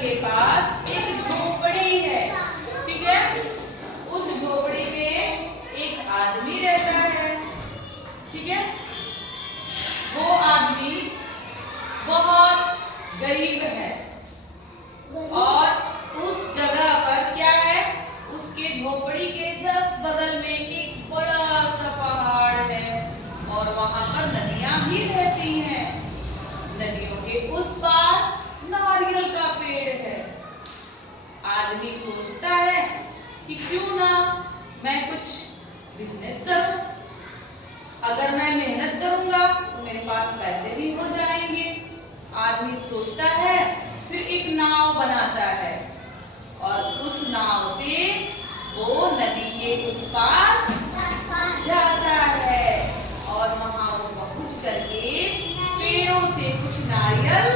के पास एक झोपड़ी है, ठीक है। उस झोपड़ी में एक आदमी रहता है, ठीक है। वो आदमी बहुत गरीब है और उस जगह पर क्या है, उसके झोपड़ी के जस्ट बगल में एक बड़ा सा पहाड़ है और वहां पर नदियां भी रहती हैं। नदियों के उस पार नारियल का पेड़ है। आदमी सोचता है कि क्यों ना मैं कुछ बिजनेस करूं। अगर मैं मेहनत करूंगा तो मेरे पास पैसे भी हो जाएंगे। आदमी सोचता है, फिर एक नाव बनाता है और उस नाव से वो नदी के उस पार जाता है और वहां वो पहुंच करके पेड़ों से कुछ नारियल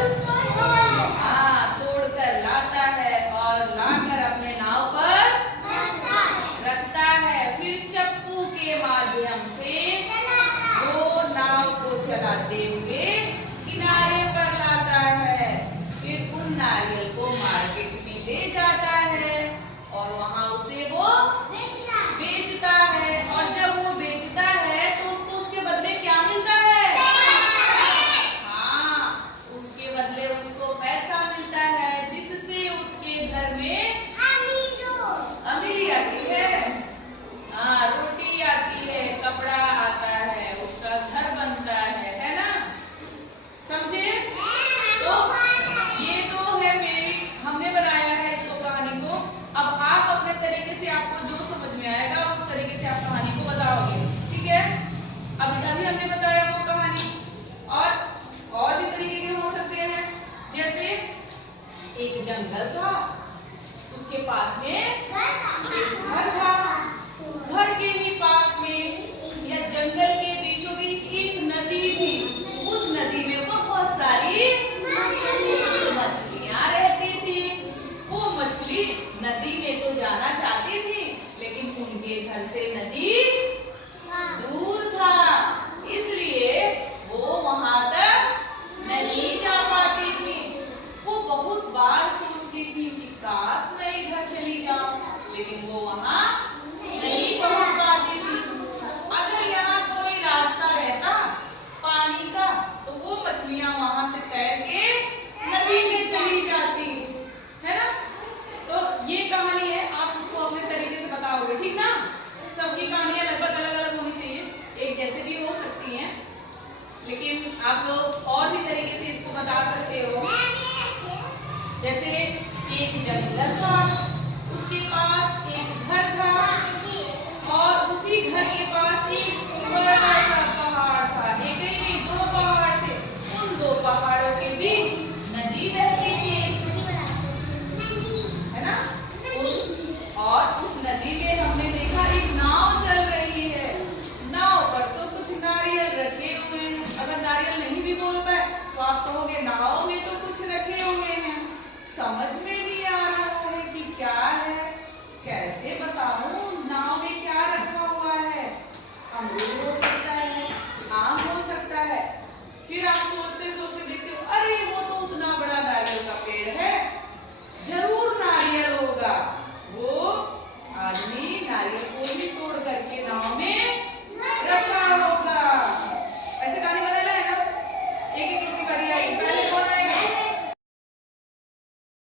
तोड़कर लाता है और लाकर अपने नाव पर रखता है। फिर चप्पू के माध्यम से वो नाव को चलाते हुए किनारे पर लाता है। फिर उन नारियल को मार्केट में ले जाता है और वहां उसे वो बेचता है। और जब वो बेचता है तो उसको उसके बदले क्या मिलता है? हाँ, उसके बदले उसको पैसा मिलता है, जिससे उसके घर में अमीरी आती है। हाँ, रोटी आती है, कपड़ा आता है, उसका घर बनता है ना। समझे? तो ये तो है हमने बनाया है इसको, कहानी को। अब आप अपने तरीके से, आपको जो समझ में आएगा उस तरीके से आप कहानी को बताओगे, ठीक है। अभी हमने बताया वो कहानी, और भी तरीके के हो सकते हैं। जैसे एक जंगल था, उसके पास में एक घर था। घर के ही पास में या जंगल के बीचों बीच एक नदी थी। उस नदी में बहुत सारी मछलियां रहती थी। वो मछली नदी में तो जाना चाहती थी, लेकिन उनके घर से नदी दूर था, इसलिए वो वहां तक नहीं जा पाती थी। वो बहुत बार सोचती थी कि काश मैं इधर चली जाऊं, लेकिन वो वहां नहीं पहुंच पाती थी। अगर यहाँ कोई रास्ता रहता पानी का तो वो मछलियां वहां से तैर के नदी में चली जाती, है ना। तो ये कहानी है, आप उसको अपने तरीके से बताओगे, ठीक ना। सबकी कहानियां लगभग अलग अलग होनी चाहिए, एक जैसे भी हो सकती हैं, लेकिन आप लोग और भी तरीके से इसको बता सकते हो। जैसे एक जंगल था, उसके पास एक घर था और उसी घर के पास एक बड़ा सा पहाड़ था। एक ही नहीं, दो पहाड़ थे। उन दो पहाड़ों के बीच नदी बहती थी, है ना। और उस नदी में हमने देखा एक नाव चल रही है। नाव पर तो कुछ नारियल रखे हुए हैं। अगर नारियल नहीं भी बोल पाए तो आप कहोगे नाव में तो कुछ रखे हुए हैं। समझ में